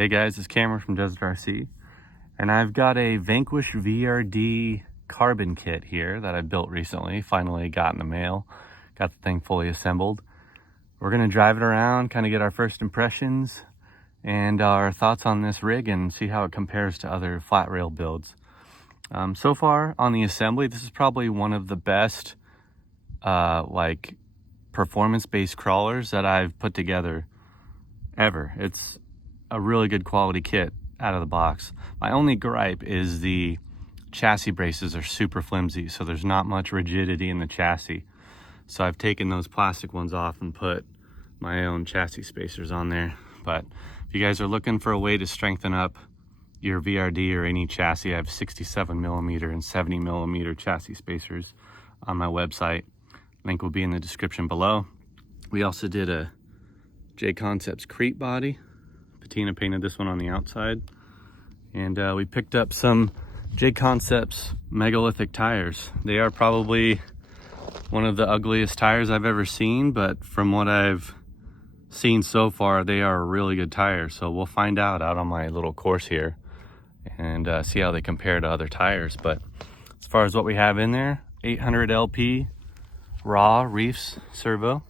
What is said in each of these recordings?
Hey guys, it's Cameron from Desert RC, and I've got a Vanquish VRD carbon kit here that I built recently. Finally got in the mail, got the thing fully assembled. We're gonna drive it around, kind of get our first impressions and our thoughts on this rig and see how it compares to other flat rail builds. So far on the assembly, this is probably one of the best like performance-based crawlers that I've put together ever. It's a really good quality kit out of the box. My only gripe is the chassis braces are super flimsy, so there's not much rigidity in the chassis. So I've taken those plastic ones off and put my own chassis spacers on there. But if you guys are looking for a way to strengthen up your VRD or any chassis, I have 67mm and 70mm chassis spacers on my website. Link will be in the description below. We also did a J Concepts Crete body. Patina painted this one on the outside. And we picked up some J Concepts megalithic tires. They are probably one of the ugliest tires I've ever seen, but from what I've seen so far, they are a really good tire. So we'll find out on my little course here and see how they compare to other tires. But as far as what we have in there, 800 LP raw reefs servo.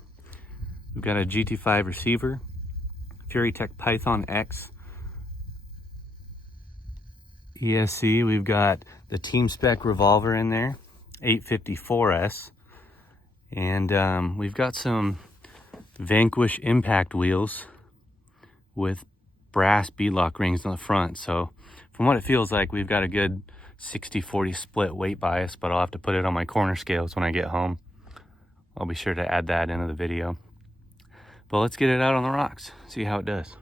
We've got a GT5 receiver, FuriTech Python X ESC. We've got the Team Spec revolver in there, 854S, and we've got some Vanquish impact wheels with brass beadlock rings on the front. So from what it feels like, we've got a good 60-40 split weight bias, but I'll have to put it on my corner scales when I get home. I'll be sure to add that into the video. But let's get it out on the rocks, see how it does.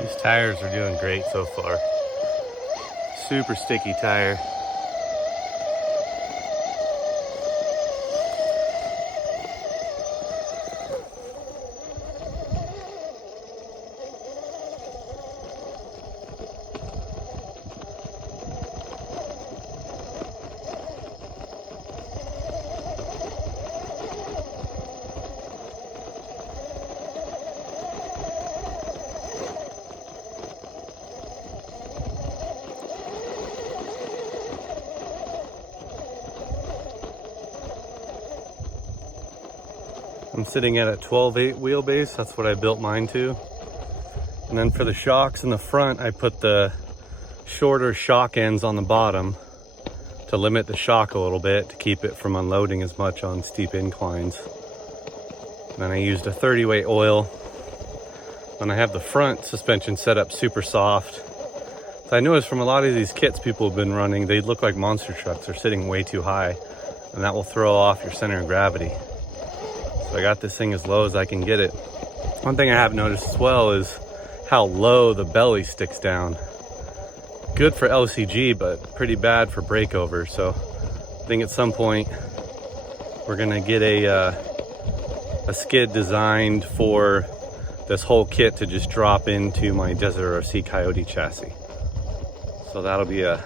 These tires are doing great so far. Super sticky tire. I'm sitting at a 12/8 wheelbase. That's what I built mine to. And then for the shocks in the front, I put the shorter shock ends on the bottom to limit the shock a little bit, to keep it from unloading as much on steep inclines. And then I used a 30-weight oil. And I have the front suspension set up super soft So I noticed from a lot of these kits people have been running, they look like monster trucks. They're sitting way too high, and that will throw off your center of gravity. So I got this thing as low as I can get it. One thing I have noticed as well is how low the belly sticks down. Good for LCG, but pretty bad for breakover. So I think at some point we're gonna get a skid designed for this whole kit to just drop into my Desert RC Coyote chassis. So that'll be a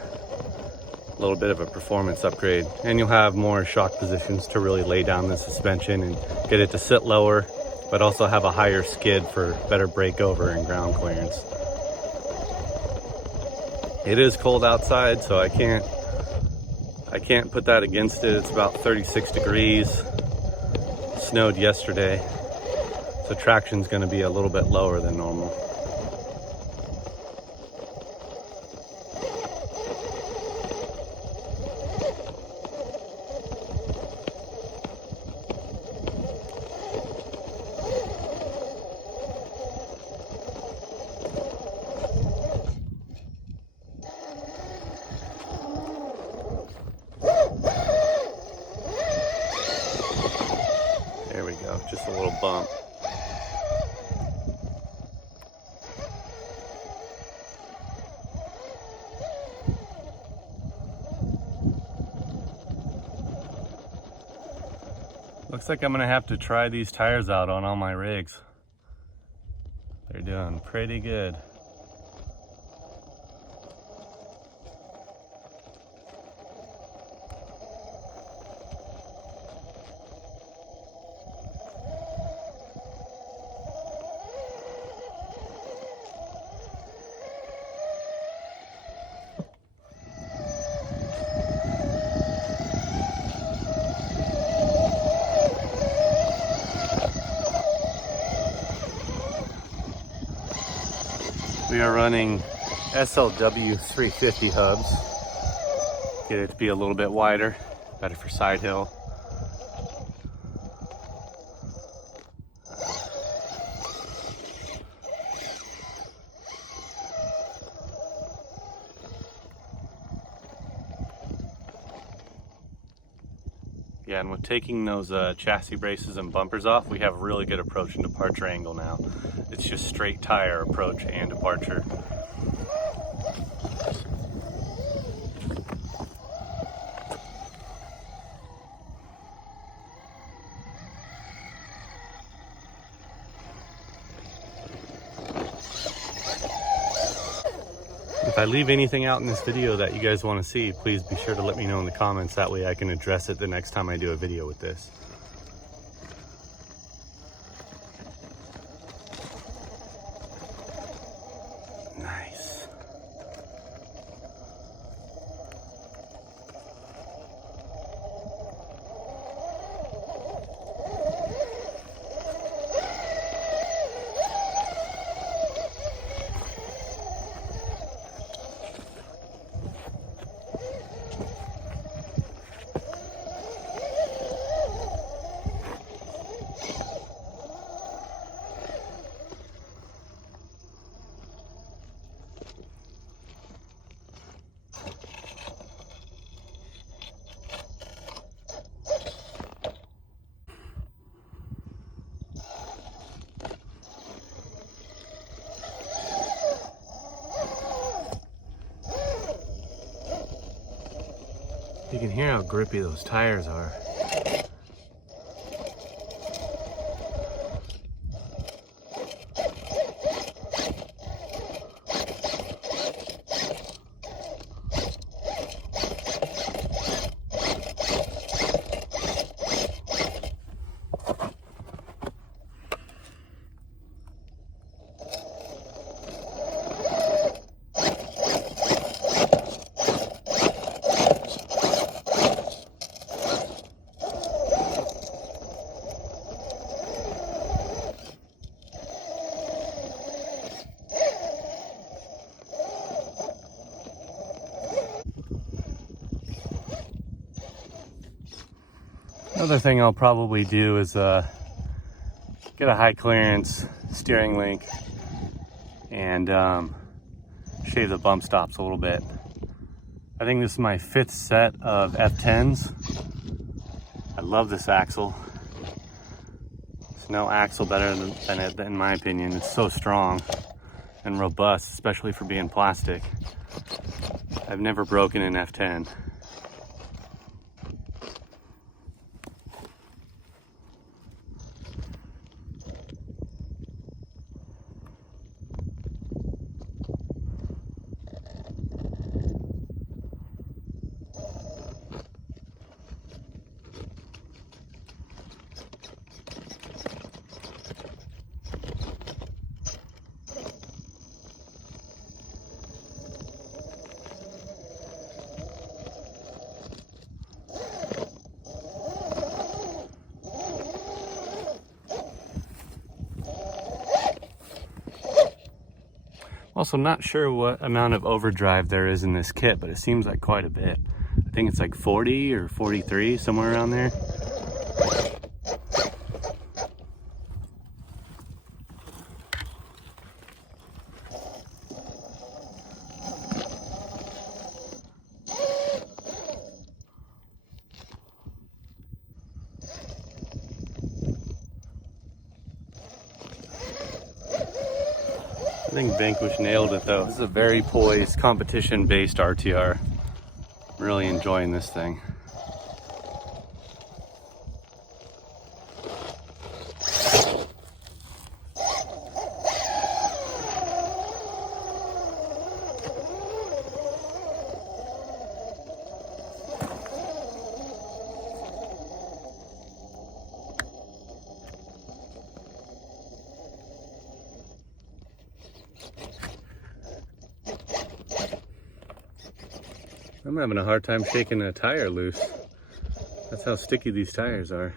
little bit of a performance upgrade, and you'll have more shock positions to really lay down the suspension and get it to sit lower, but also have a higher skid for better breakover and ground clearance. It is cold outside, so I can't put that against it. It's about 36 degrees. Snowed yesterday, so traction's going to be a little bit lower than normal. There we go, just a little bump. Looks like I'm gonna have to try these tires out on all my rigs. They're doing pretty good. We are running SLW 350 hubs. Get it to be a little bit wider, better for side hill. Yeah, and with taking those chassis braces and bumpers off, we have a really good approach and departure angle now. It's just straight tire approach and departure. If I leave anything out in this video that you guys want to see, please be sure to let me know in the comments. That way I can address it the next time I do a video with this. Nice. You can hear how grippy those tires are. Another thing I'll probably do is get a high clearance steering link and shave the bump stops a little bit. I think this is my 5th set of F10s. I love this axle. There's no axle better than it, in my opinion. It's so strong and robust, especially for being plastic. I've never broken an F10. Also, not sure what amount of overdrive there is in this kit, but it seems like quite a bit. I think it's like 40 or 43, somewhere around there. I think Vanquish nailed it though. This is a very poised, competition-based RTR. I'm really enjoying this thing. I'm having a hard time shaking a tire loose. That's how sticky these tires are.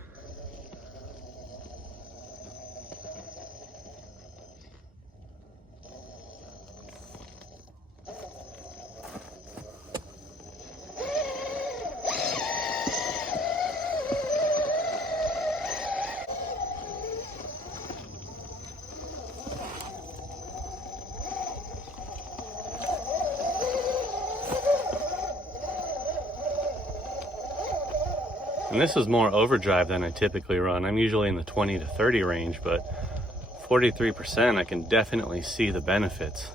And this is more overdrive than I typically run. I'm usually in the 20 to 30 range, but 43%, I can definitely see the benefits.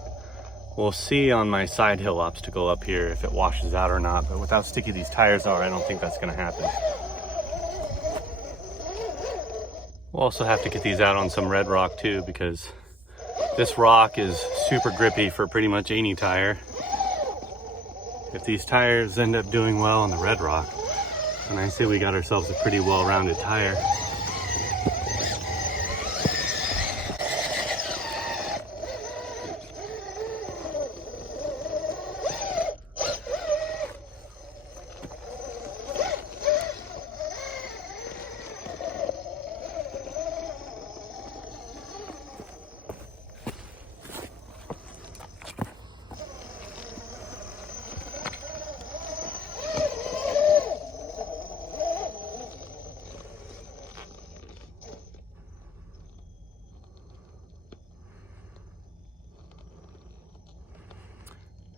We'll see on my side hill obstacle up here if it washes out or not, but with how sticky these tires are, I don't think that's gonna happen. We'll also have to get these out on some red rock too, because this rock is super grippy for pretty much any tire. If these tires end up doing well on the red rock, and I say we got ourselves a pretty well-rounded tire.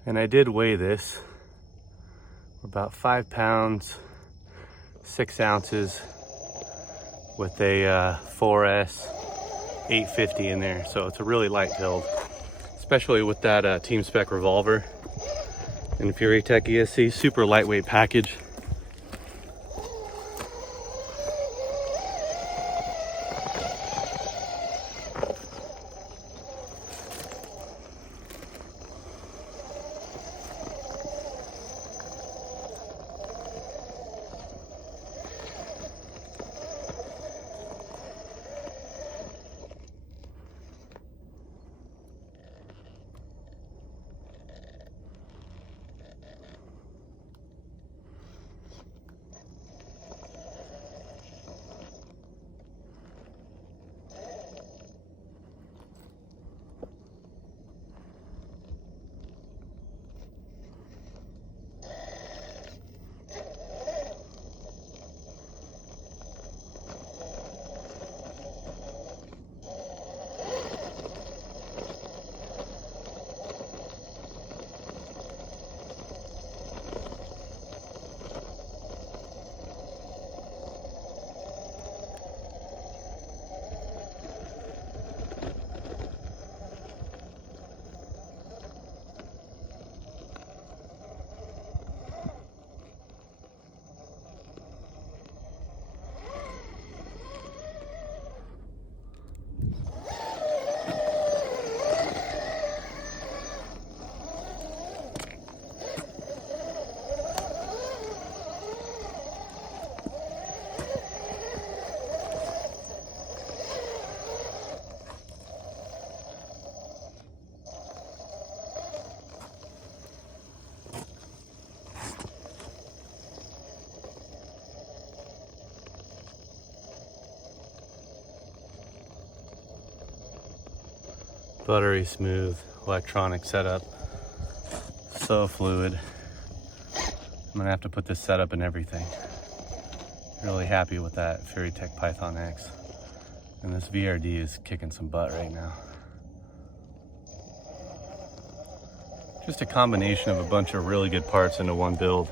And I did weigh this, about 5 pounds, 6 ounces with a 4S 850 in there. So it's a really light build, especially with that team spec revolver and Fury Tech ESC, super lightweight package. Buttery smooth electronic setup. So fluid. I'm gonna have to put this setup in everything. Really happy with that Furytech Python X. And this VRD is kicking some butt right now. Just a combination of a bunch of really good parts into one build.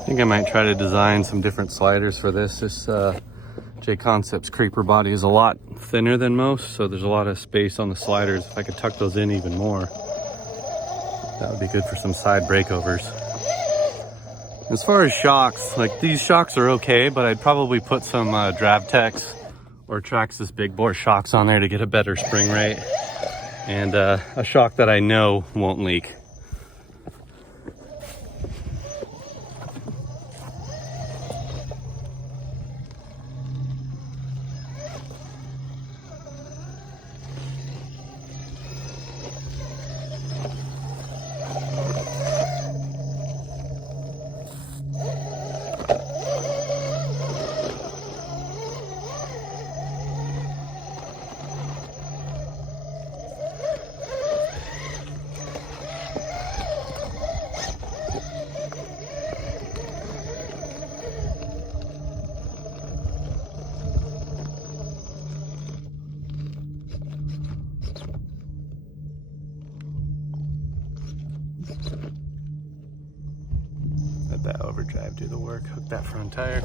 I think I might try to design some different sliders for this. This J Concepts creeper body is a lot thinner than most, so there's a lot of space on the sliders. If I could tuck those in even more, that would be good for some side breakovers. As far as shocks, like these shocks are okay, but I'd probably put some drivetrain or Traxxas big bore shocks on there to get a better spring rate and a shock that I know won't leak. that overdrive do the work. Hook that front tire.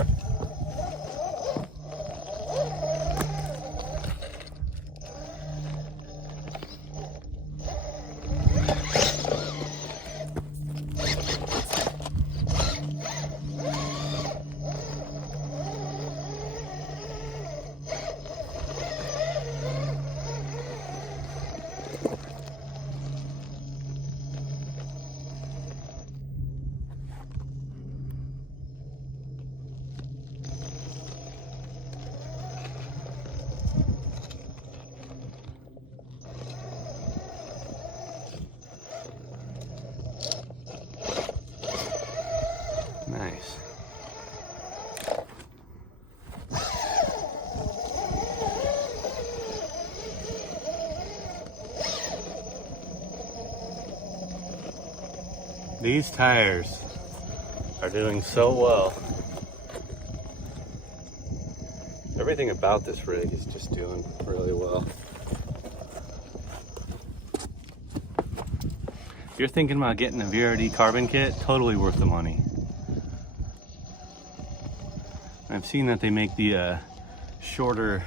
Nice. These tires are doing so well. Everything about this rig is just doing really well. If you're thinking about getting a VRD carbon kit, totally worth the money. I've seen that they make the shorter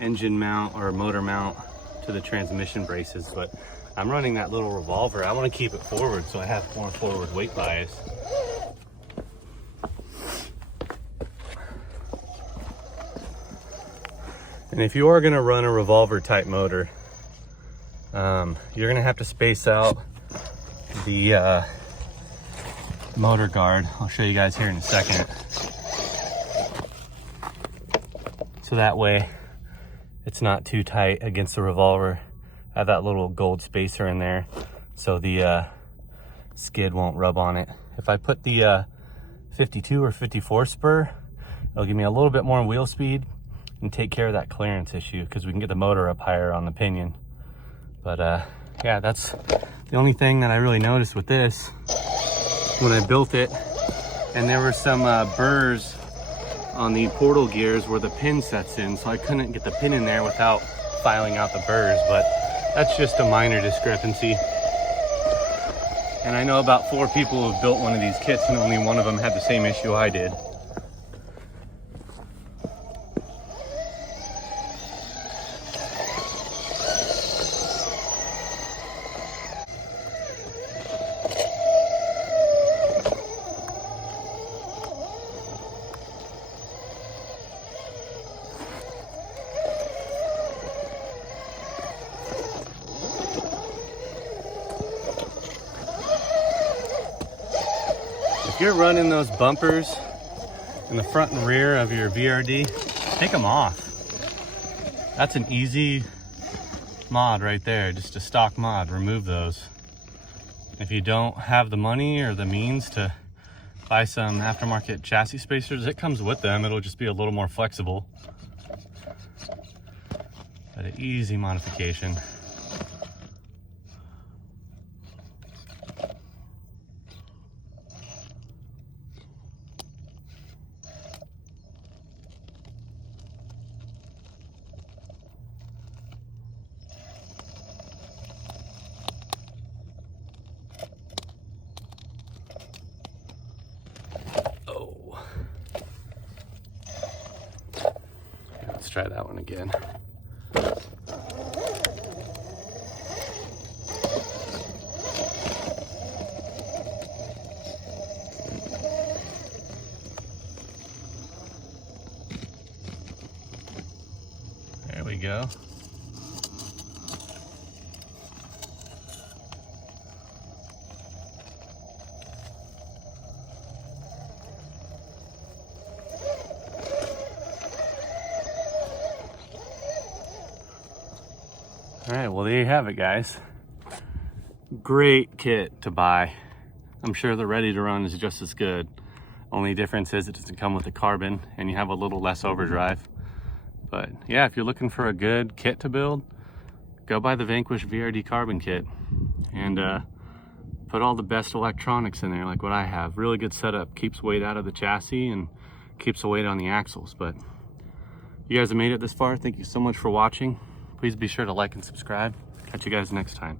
engine mount or motor mount to the transmission braces, but I'm running that little revolver. I want to keep it forward so I have more forward weight bias. And if you are going to run a revolver type motor, you're going to have to space out the motor guard. I'll show you guys here in a second. So that way it's not too tight against the revolver. I have that little gold spacer in there so the skid won't rub on it. If I put the 52 or 54 spur, it'll give me a little bit more wheel speed and take care of that clearance issue because we can get the motor up higher on the pinion. But yeah, that's the only thing that I really noticed with this when I built it. And there were some burrs on the portal gears where the pin sets in, so I couldn't get the pin in there without filing out the burrs, but that's just a minor discrepancy. And I know about 4 people who have built one of these kits and only one of them had the same issue I did. If you're running those bumpers in the front and rear of your VRD, take them off. That's an easy mod right there, just a stock mod. Remove those. If you don't have the money or the means to buy some aftermarket chassis spacers, it comes with them. It'll just be a little more flexible. But an easy modification. Let's try that one again. There we go. All right, well, there you have it, guys. Great kit to buy. I'm sure the ready to run is just as good. Only difference is it doesn't come with a carbon and you have a little less overdrive. But yeah, if you're looking for a good kit to build, go buy the Vanquish VRD carbon kit and put all the best electronics in there like what I have. Really good setup, keeps weight out of the chassis and keeps the weight on the axles. But you guys have made it this far. Thank you so much for watching. Please be sure to like and subscribe. Catch you guys next time.